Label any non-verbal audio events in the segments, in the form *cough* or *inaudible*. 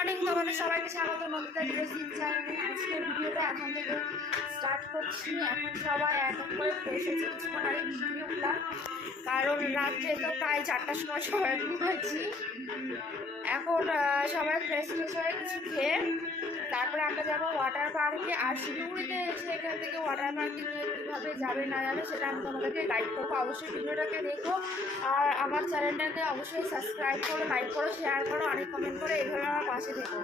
Morning তোমাদের সবাইকে স্বাগত। নন্দিতা ড্রেসিং চ্যানেলে আজকের ভিডিওটা এখন থেকে স্টার্ট করছি। এখন সবাই এক করে ফ্রেশ হচ্ছে কিছুক্ষণ ঘুমিয়ে উঠলাম কারণ রাত্রে তো প্রায় চারটার সময় সবাই ঘুমাচ্ছি এখন সবাই ফ্রেশ ফ্রেশ হয়ে কিছু খেয়ে তারপরে আমরা যাব ওয়াটার পার্কে আর শিলিগুড়িতে এসে এখান থেকে ওয়াটার পার্কে কীভাবে যাবে না যাবে সেটা আমি তোমাদেরকে গাইড করব। অবশ্যই ভিডিওটাকে দেখো। আর আমার চ্যানেলটাকে অবশ্যই সাবস্ক্রাইব করো লাইক করো শেয়ার করো, অনেক কমেন্ট করে। এইভাবে আমার পাশে থেকো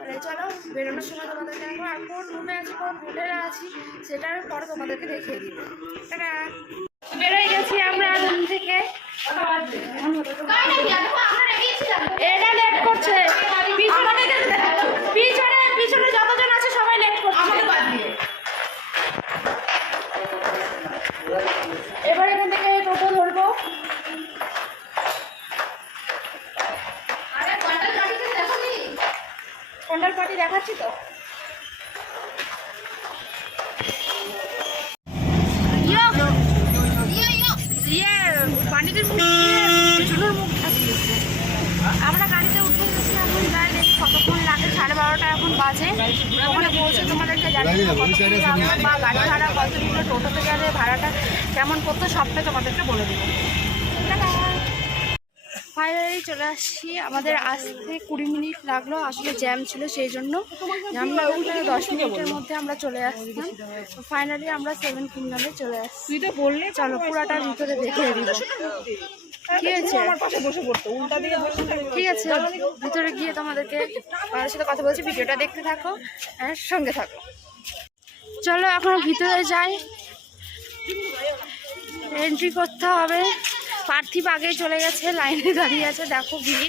মানে চলো বেরোনোর সময় তোমাদেরকে দেখো আর কোন রুমে আছি, কোন হোটেলে আছি, সেটা আমি পরে তোমাদেরকে দেখিয়ে দিব। বেরোয় গেছি আমরা রুম থেকে। এটা লেট করছে। পিছনে পিছনে কন্ডাল দেখাচ্ছি তো। ইয়ে। আমরা গাড়িতে উঠে গেছি এখন জানি কতক্ষণ লাগে সাড়ে বারোটা এখন বাজে। ওখানে পৌঁছে তোমাদেরকে জানিয়ে দেবো কতক্ষণ লাগবে বা গাড়ি ভাড়া কত টোটোতে গেলে ভাড়াটা কেমন করতো সবটা তোমাদেরকে বলে দেবো। ফাইনালি চলে আসছি। আমাদের আসতে কুড়ি মিনিট লাগল আসলে জ্যাম ছিল সেই জন্য। জ্যাম দশ মিনিটের মধ্যে আমরা চলে আসতাম ফাইনালি আমরা সেভেন কিংডমে চলে আসছি। তুই তো বললে চলো পুরাটা ভিতরে দেখিয়ে দিব ঠিক আছে ভিতরে গিয়ে তোমাদেরকে আমাদের সাথে কথা বলছি ভিডিওটা দেখতে থাকো আর সঙ্গে থাকো। চলো এখন ভিতরে যাই। এন্ট্রি করতে হবে। পার্থিব আগেই চলে গেছে, লাইনে দাঁড়িয়ে আছে, দেখো ভিড়।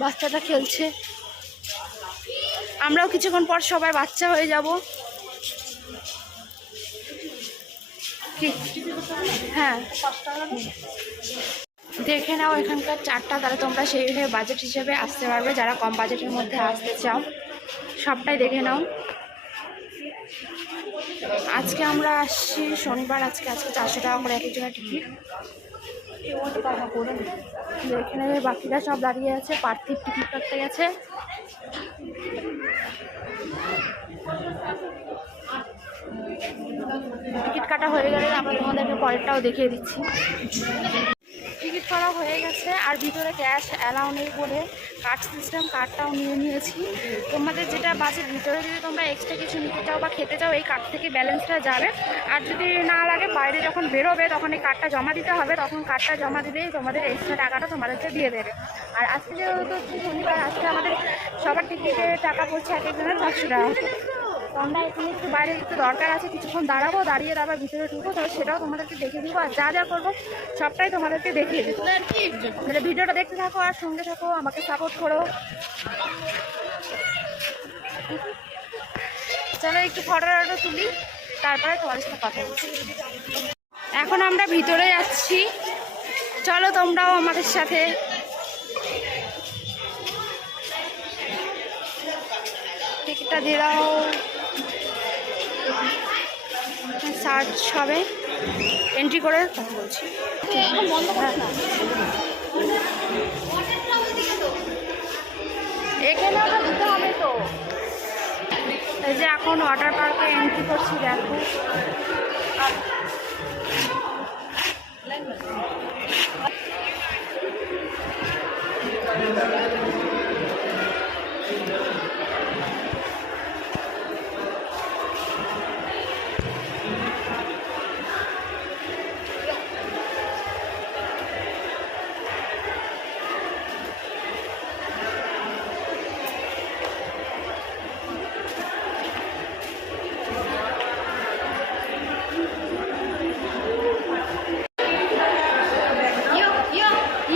বাচ্চাটা খেলছে। আমরাও কিছুক্ষণ পর সবাই বাচ্চা হয়ে যাব। হ্যাঁ। দেখে নাও এখানকার চারটা, তাহলে তোমরা সেইভাবে বাজেট হিসেবে আসতে পারবে, যারা কম বাজেটের মধ্যে আসতে চাও। সবটাই দেখে নাও। আজকে আমরা আসছি শনিবার, আজকে আজকে চারশো টাকা করে এক একজনের টিকিট এখানে বাকিরা সব দাঁড়িয়ে আছে, পার্থিব টিকিট কাটতে গেছে। টিকিট কাটা হয়ে গেলে আমরা তোমাদেরকে পরেরটাও দেখিয়ে দিচ্ছি। টিকিট করা হয়ে গেছে, আর ভিতরে ক্যাশ অ্যালাউ নেই বলে কার্ড সিস্টেম কার্ডটাও নিয়ে নিয়েছি। তোমাদের যেটা বাসের ভিতরে যদি তোমরা এক্সট্রা কিছু নিতে চাও বা খেতে চাও, এই কার্ড থেকে ব্যালেন্সটা যাবে। আর যদি না লাগে, বাইরে যখন বেরোবে, তখন এই কার্ডটা জমা দিতে হবে। তখন কার্ডটা জমা দিলেই তোমাদের এক্সট্রা টাকাটা তোমাদেরকে দিয়ে দেবে। আর আজকে যেহেতু শনিবার, আজকে আমাদের সবার টিকিটের টাকা পড়ছে এক একজনের পাঁচশো টাকা। তো আমরা এখানে একটু বাইরে একটু দরকার আছে, কিছুক্ষণ দাঁড়াবো, দাঁড়িয়ে তারপর ভিতরে ঢুকবো তবে সেটাও তোমাদেরকে দেখে দিব, আর যা যা করব সবটাই তোমাদেরকে দেখিয়ে দেবো। তাহলে ভিডিওটা দেখতে থাকো আর সঙ্গে থাকো, আমাকে সাপোর্ট করো। চলো একটু ফটো টটো তুলি, তারপরে তোমাদের সাথে কথা বলছি এখন আমরা ভিতরে যাচ্ছি। চলো তোমরাও আমাদের সাথে। টিকিটটা দিয়ে দাও। সার্চ হবে। এন্ট্রি করে কথা বলছি। এখানে দিতে হবে তো। এই যে এখন ওয়াটার পার্কে এন্ট্রি করছি, দেখো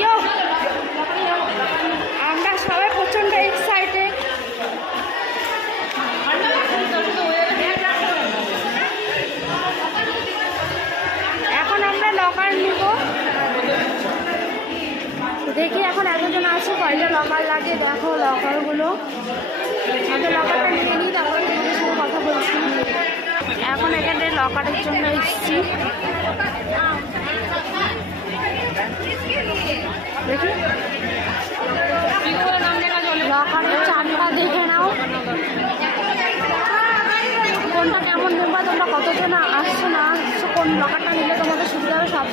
ইয়ো আমরা সবাই প্রচণ্ড এক্সাইটেড এখন আমরা লকার নিব দেখি এখন এতজন আছে কয়টা লকার লাগে দেখো লকারগুলো আগে লকারটা নিয়ে নিই তারপরে তোমাদের সাথে কথা বলছি এখন এখানে লকারের জন্য এসেছি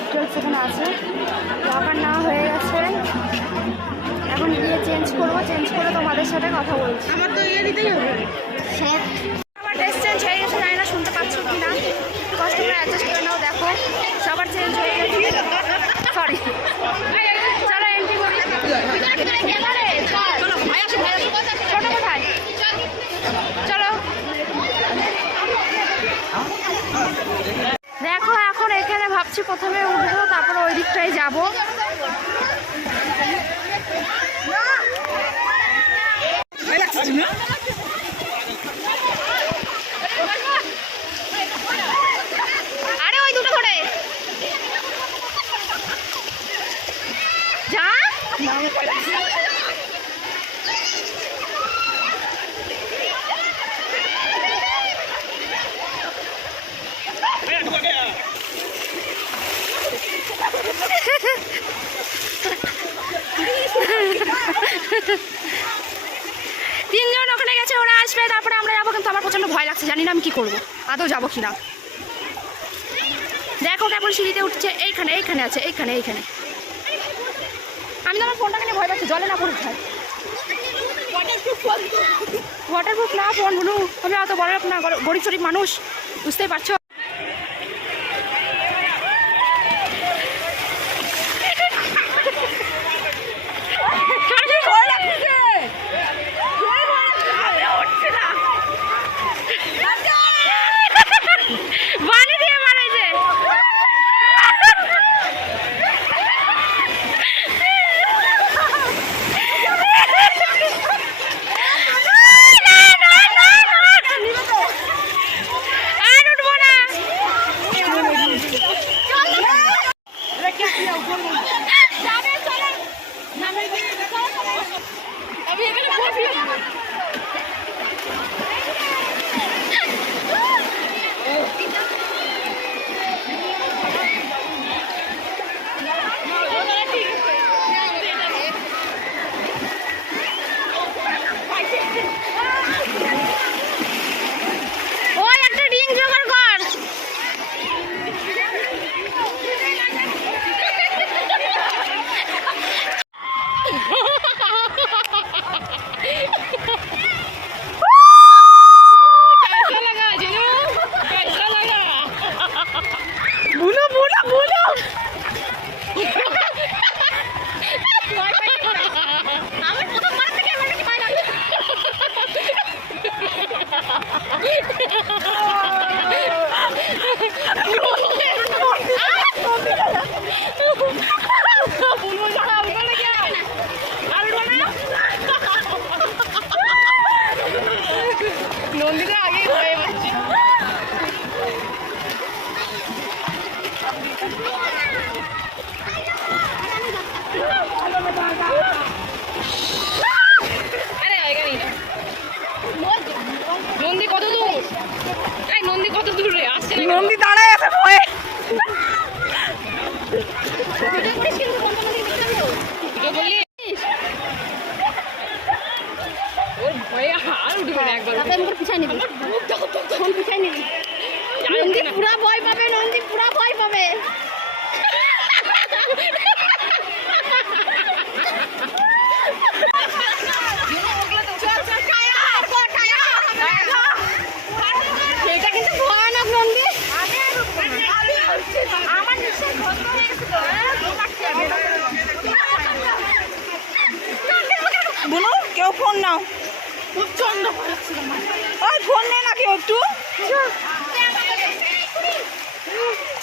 ডিটেলস এখানে আছে। লকার না হয়ে গেছে। এখন গিয়ে চেঞ্জ করব। চেঞ্জ করে তোমাদের সাথে কথা বলছি। আমার তো ইয়ে দিতেই হবে আমার ড্রেস চেঞ্জ হয়ে গেছে জানি না শুনতে পাচ্ছ কি না একটু কষ্ট করে অ্যাডজাস্ট করে নাও দেখো সবার চেঞ্জ হয়ে গেছে সরি চলো এন্ট্রি করি এবারে, চল। ছোট কোথায় চলো দেখো এখন ভাবছি প্রথমে উঠবো তারপরে ওই দিকটায় যাব আরে ওই দুটো ধরে যা *laughs* তিনজন ওখানে গেছে, ওরা আসবে, তারপরে আমরা যাব, কিন্তু আমার প্রচণ্ড ভয় লাগছে, জানি না আমি কি করব। আদৌ যাব কিনা। দেখো কেমন সিঁড়িতে উঠছে, এইখানে এইখানে আছে, এইখানে এইখানে। আমি তো আমার ফোনটাকে নিয়ে ভয় পাচ্ছি, জলে না পড়ে যায় ওয়াটারপ্রুফ না, ফোন বলু আমি অত বড় না গর- গরিব শরীফ মানুষ, বুঝতেই পারছ? Go, go, go, go. Nandita আগে হয়ে পাচ্ছি নন্দী কত দূর? নন্দী কত দূরে? আসছে নন্দী দাঁড়ায় আছে, ভয়ে তো বললি ওর ভয়ে হার উঠবে না একবার তারপরে আমি পিছাই নেবে ফোন পিছাই নেবে নন্দী পুরা ভয় পাবে নন্দী পুরা ভয় পাবে এটা কিন্তু ভয়ানক নন্দী আমার নিশ্চয় বন্ধ হয়ে গেছে তো বলো কেউ ফোন নাও ওই ফোন নে না কেউ একটু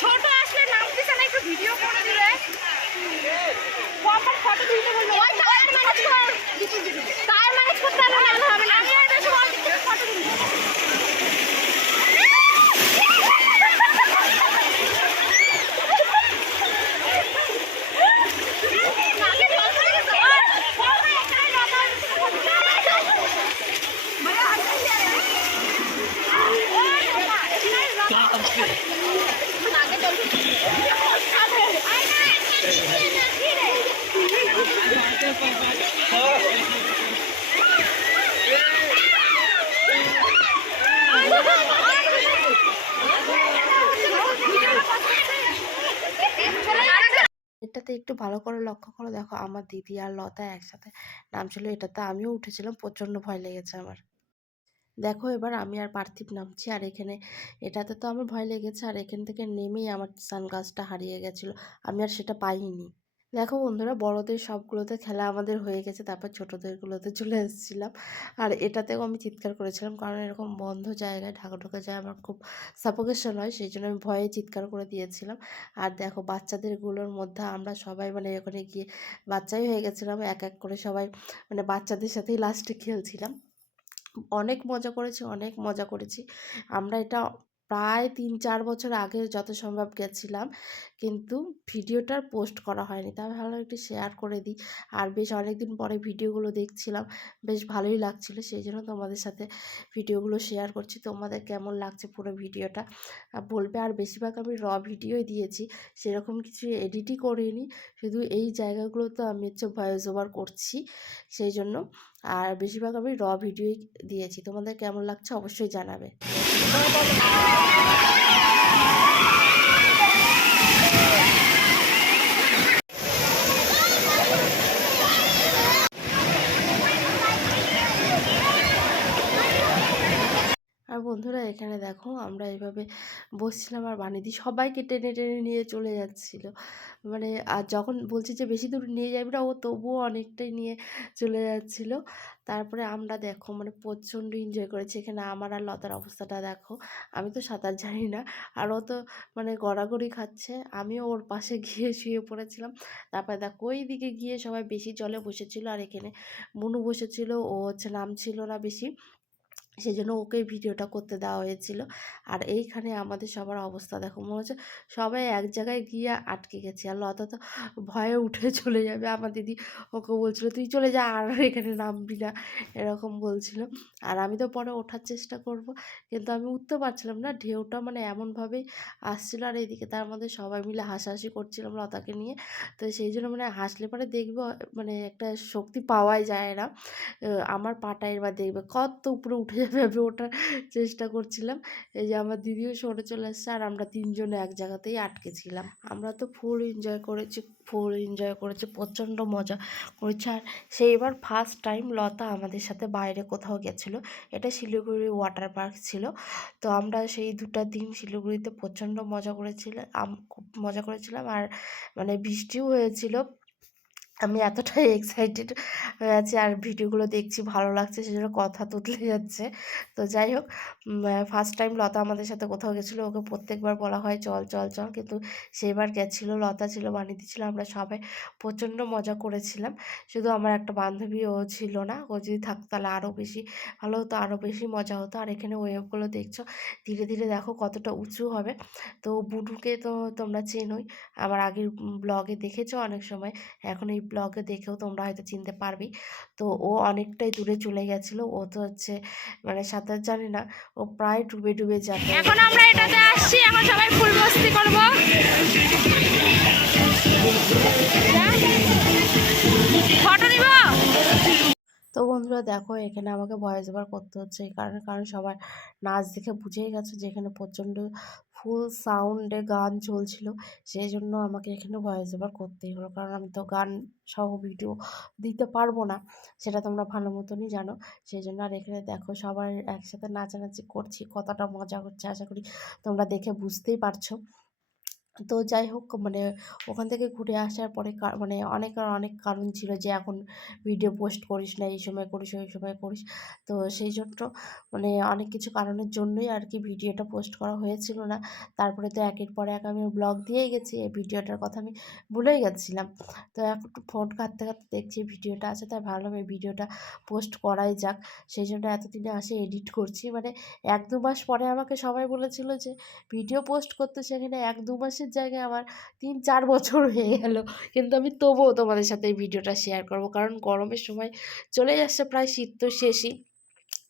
ছোট আসলে নাম দিছে না একটু ভিডিও করে দিলে প্রপার ফটো দিতে বলল ওই টায়ার ম্যানেজ কর টায়ার ম্যানেজ করতে হবে না হলে হবে না আমি আর বেশি অল্প কিছু ফটো দিই সাথে একটু ভালো করে লক্ষ্য করে। দেখো আমার দিদি আর লতা একসাথে নামছিল, এটাতে আমিও উঠেছিলাম, প্রচণ্ড ভয় লেগেছে আমার। দেখো এবার আমি আর পার্থিব নামছি, আর এখানে এটাতে তো আমার ভয় লেগেছে, আর এখান থেকে নেমেই আমার সানগ্লাসটা হারিয়ে গেছিল। আমি আর সেটা পাইনি। দেখো বন্ধুরা, বড়দের সবগুলোতে খেলা আমাদের হয়ে গেছে, তারপর ছোটোদেরগুলোতে চলে এসেছিলাম। আর এটাতেও আমি চিৎকার করেছিলাম, কারণ এরকম বন্ধ জায়গায় ঢাকা ঢোকা যায় আমার খুব সাপোকেশন হয়, সেই জন্য আমি ভয়ে চিৎকার করে দিয়েছিলাম। আর দেখো বাচ্চাদেরগুলোর মধ্যে আমরা সবাই মানে ওখানে গিয়ে বাচ্চাই হয়ে গেছিলাম, এক এক করে সবাই মানে বাচ্চাদের সাথেই লাস্টে খেলছিলাম। অনেক মজা করেছি, অনেক মজা করেছি। আমরা এটা প্রায় তিন, চার বছর আগে যত সম্ভব গেছিলাম। কিন্তু ভিডিওটার পোস্ট করা হয়নি। তাই ভাবলাম একটু শেয়ার করে দিই। আর বেশ অনেক দিন পরে ভিডিওগুলো দেখছিলাম। বেশ ভালোই লাগছিল। সেই জন্য তোমাদের সাথে ভিডিওগুলো শেয়ার করছি। তোমাদের কেমন লাগছে পুরো ভিডিওটা? বলবে, আর বেশিরভাগ আমি র ভিডিওই দিয়েছি। সেরকম কিছু এডিটই করিনি। শুধু এই জায়গাগুলোতে আমি হচ্ছে ভয়েস ওভার করছি। সেই জন্য আর বেশিরভাগ আমি র ভিডিওই দিয়েছি। তোমাদের কেমন লাগছে অবশ্যই জানাবে। আর বন্ধুরা এখানে দেখো আমরা এইভাবে বসছিলাম আর বানিয়ে দিই সবাইকে টেনে টেনে নিয়ে চলে যাচ্ছিল। মানে আর যখন বলছি যে বেশি দূর নিয়ে যাবি না, ও তবুও অনেকটাই নিয়ে চলে যাচ্ছিল। তারপরে আমরা দেখো মানে প্রচণ্ড এনজয় করেছি। এখানে আমার আর লতার অবস্থাটা দেখো, আমি তো সাঁতার জানি না। আর ও তো মানে গড়াগড়ি খাচ্ছে। আমিও ওর পাশে গিয়ে শুয়ে পড়েছিলাম। তারপরে দেখো ওই দিকে গিয়ে সবাই বেশি জলে বসেছিল আর এখানে মনু বসেছিল। ও হচ্ছে নামছিল না বেশি। সেই জন্য ওকে ভিডিওটা করতে দেওয়া হয়েছিল। আর এইখানে আমাদের সবার অবস্থা দেখো, মনে হচ্ছে সবাই এক জায়গায় গিয়ে আটকে গেছে। আর লতা তো ভয়ে উঠে *laughs* চলে যাবে। আমার দিদি ওকে বলছিল, তুই চলে যা, আর এখানে নামবি না। এরকম বলছিল। আর আমি তো পরে ওঠার চেষ্টা করব, কিন্তু আমি উঠতে পারছিলাম না। ঢেউটা মানে এমনভাবেই আসছিল। আর এদিকে তার মধ্যে সবাই মিলে হাসাহাসি করছিলাম লতাকে নিয়ে। তো সেই জন্য মানে হাসলে পরে দেখব মানে একটা শক্তি পাওয়াই যায় না। আমার পাটা এবার দেখবে। কত উপরে উঠে যাবে আমি ওঠার চেষ্টা করছিলাম, এই যে আমার দিদিও সরে চলে এসছে আর আমরা তিনজনে এক জায়গাতেই আটকে ছিলাম। আমরা তো ফুল এনজয় করেছি ফুল এনজয় করেছি, প্রচণ্ড মজা করেছি। আর সেইবার ফার্স্ট টাইম লতা আমাদের সাথে বাইরে কোথাও গেছিল, এটা শিলিগুড়ি ওয়াটার পার্ক ছিল। তো আমরা সেই দুটা দিন শিলিগুড়িতে প্রচণ্ড মজা করেছিলাম খুব মজা করেছিলাম। আর মানে বৃষ্টিও হয়েছিল আমি এতটাই এক্সাইটেড হয়ে আছি আর ভিডিওগুলো দেখছি, ভালো লাগছে, সেজন্য কথা তুতলে যাচ্ছে। তো যাই হোক ফার্স্ট টাইম লতা আমাদের সাথে কোথাও গেছিল, ওকে প্রত্যেকবার বলা হয়, চল চল চল। কিন্তু সেবার গেছিল, লতা ছিল বানিয়ে ছিল, আমরা সবাই প্রচণ্ড মজা করেছিলাম। শুধু আমার একটা বান্ধবী ও ছিল না, ও যদি থাকতো তাহলে আরও বেশি ভালো হতো আরও বেশি মজা হতো। আর এখানে ওয়েবগুলো দেখছ, ধীরে ধীরে দেখো কতটা উঁচু হবে। তো বুডুকে তো তোমরা চেনোই, আমার আগের ব্লগে দেখেছ অনেক সময়, এখন এই ব্লগে দেখেও তোমরা হয়তো চিনতে পারবি। তো ও অনেকটাই দূরে চলে গেছিল। ও তো হচ্ছে মানে সাঁতার জানে না, ও প্রায় ডুবে ডুবে যাবে। এখন আমরা এটাতে আসছি, এখন সবাই ফুল মস্তি করব। ফটো নিব? তো বন্ধুরা দেখো, এখানে আমাকে ভয়েস ওভার করতে হচ্ছে। এই কারণে, কারণ সবার নাচ দেখে বুঝেই গেছে যে এখানে প্রচণ্ড ফুল সাউন্ডে গান চলছিল। সেই জন্য আমাকে এখানে ভয়েস ওভার করতেই হলো। কারণ আমি তো গান সহ ভিডিও দিতে পারব না, সেটা তোমরা ভালো মতনই জানো। সেই জন্য আর এখানে দেখো, সবাই একসাথে নাচানাচি করছি, কতটা মজা করছে, আশা করি তোমরা দেখে বুঝতেই পারছ। তো যাই হোক মানে ওখান থেকে ঘুরে আসার পরে মানে অনেক অনেক কারণ ছিল যে এখন ভিডিও পোস্ট করিস না, এই সময় করিস, ওই সময় করিস। তো সেই জন্য মানে অনেক কিছু কারণের জন্যই আর কি ভিডিওটা পোস্ট করা হয়েছিল না। তারপরে তো একের পর এক আমি ব্লগ দিয়েই গেছি, এই ভিডিওটার কথা আমি ভুলেই গেছিলাম। তো এখন ফোন কাটতে কাটতে দেখছি ভিডিওটা আছে, তাই ভাবলাম এই ভিডিওটা পোস্ট করাই যাক। সেই জন্য এতদিনে আসে এডিট করছি মানে এক দু মাস পরে আমাকে সবাই বলেছিল যে ভিডিও পোস্ট করতে সেখানে এক দু মাসের জায়গায় আমার তিন, চার বছর হয়ে গেল। কিন্তু আমি তবুও তোমাদের সাথে এই ভিডিওটা শেয়ার করব। কারণ গরমের সময় চলে যাচ্ছে প্রায় শীত তো শেষই।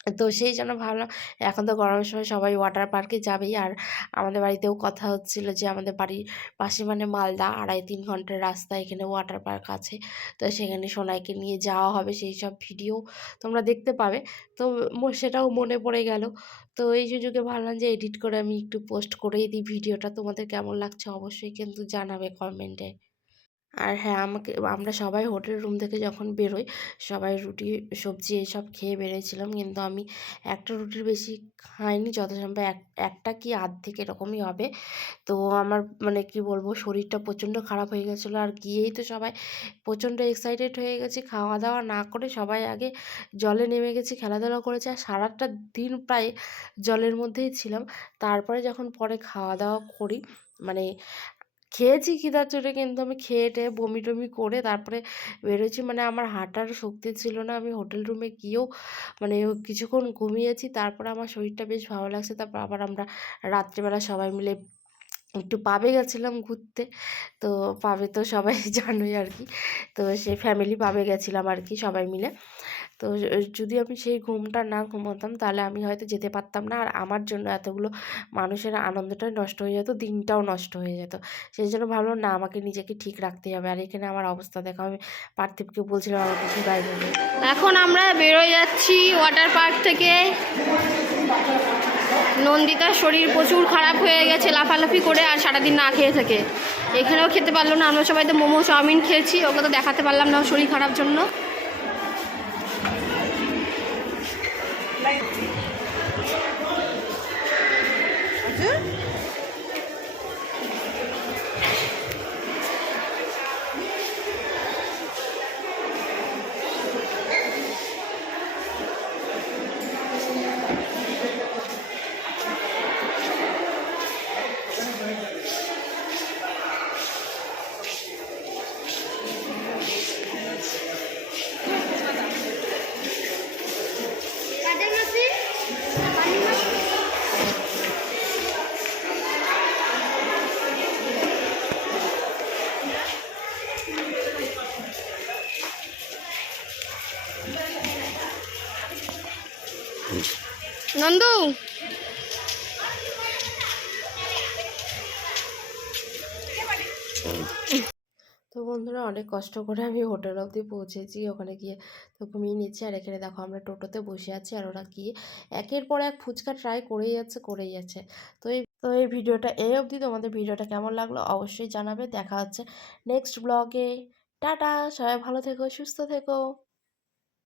তো সেই জন্য ভাবলাম, এখন তো গরমের সময় সবাই ওয়াটার পার্কে যাবেই। আর আমাদের বাড়িতেও কথা হচ্ছিল যে, আমাদের বাড়ির পাশে মানে মালদা, আড়াই তিন ঘণ্টার রাস্তা এখানে ওয়াটার পার্ক আছে। তো সেখানে সোনাইকে নিয়ে যাওয়া হবে সেই সব ভিডিও তোমরা দেখতে পাবে। তো সেটাও মনে পড়ে গেল। তো এই সুযোগে ভাবলাম যে এডিট করে আমি একটু পোস্ট করেই দিই ভিডিওটা তোমাদের কেমন লাগছে অবশ্যই কিন্তু জানাবে কমেন্টে আর হ্যাঁ আমাকে আমরা সবাই হোটেল রুম থেকে যখন বেরোই, সবাই রুটি, সবজি এইসব খেয়ে বেরিয়েছিলাম। কিন্তু আমি একটা রুটির বেশি খাইনি যত সম্ভব এক, একটা কি আর্ধেক এরকমই হবে। তো আমার মানে কি বলব, শরীরটা প্রচণ্ড খারাপ হয়ে গেছিল। আর গিয়েই তো সবাই প্রচণ্ড এক্সাইটেড হয়ে গেছি। খাওয়া দাওয়া না করে সবাই আগে জলে নেমে গেছি, খেলাধুলা করেছি। আর সারাটা দিন প্রায় জলের মধ্যেই ছিলাম। তারপরে যখন পরে খাওয়া দাওয়া করি মানে খেয়েছি খিদার চোটে কিন্তু আমি খেয়ে টেয়ে বমি টমি করে তারপরে বেরোচ্ছি মানে আমার হাঁটার শক্তি ছিল না। আমি হোটেল রুমে গিয়েও মানে কিছুক্ষণ ঘুমিয়েছি, তারপরে আমার শরীরটা বেশ ভালো লাগছে। তারপর আবার আমরা রাত্রিবেলা সবাই মিলে একটু পাবে গেছিলাম ঘুরতে। তো পাবে তো সবাই, *laughs* জানোই আর কি। তো সে ফ্যামিলি পাবে গেছিলাম আর কি সবাই মিলে। তো যদি আমি সেই ঘুমটা না ঘুমাতাম, তাহলে আমি হয়তো যেতে পারতাম না। আর আমার জন্য এতগুলো মানুষের আনন্দটাই নষ্ট হয়ে যেত, দিনটাও নষ্ট হয়ে যেত। সেই জন্য ভাবলাম, না, আমাকে নিজেকে ঠিক রাখতে হবে। আর এখানে আমার অবস্থা, দেখো, আমি পার্থিবকে বলছিলাম, আমাকে ঘুরাই দেবে এখন আমরা বেরোয় যাচ্ছি ওয়াটার পার্ক থেকে। নন্দিতার শরীর প্রচুর খারাপ হয়ে গেছে, লাফালাফি করে আর সারাদিন না খেয়ে থাকে। এখানেও খেতে পারল না, আমরা সবাই তো মোমো, চাউমিন খেয়েছি, ওকে তো দেখাতে পারলাম না শরীর খারাপ জন্য। নন্দু? তো বন্ধুরা, অনেক কষ্ট করে আমি হোটেল অবধি পৌঁছেছি, ওখানে গিয়ে তো ঘুমিয়ে নিচ্ছি। আর এখানে দেখো, আমরা টোটোতে বসে আছি আর ওরা গিয়ে একের পর এক ফুচকা ট্রাই করেই যাচ্ছে করেই যাচ্ছে। তো এই তো এই ভিডিওটা এই অবধি। তোমাদের ভিডিওটা কেমন লাগল অবশ্যই জানাবে। দেখা হচ্ছে নেক্সট ব্লগে টাটা! সবাই ভালো থেকো, সুস্থ থেকো।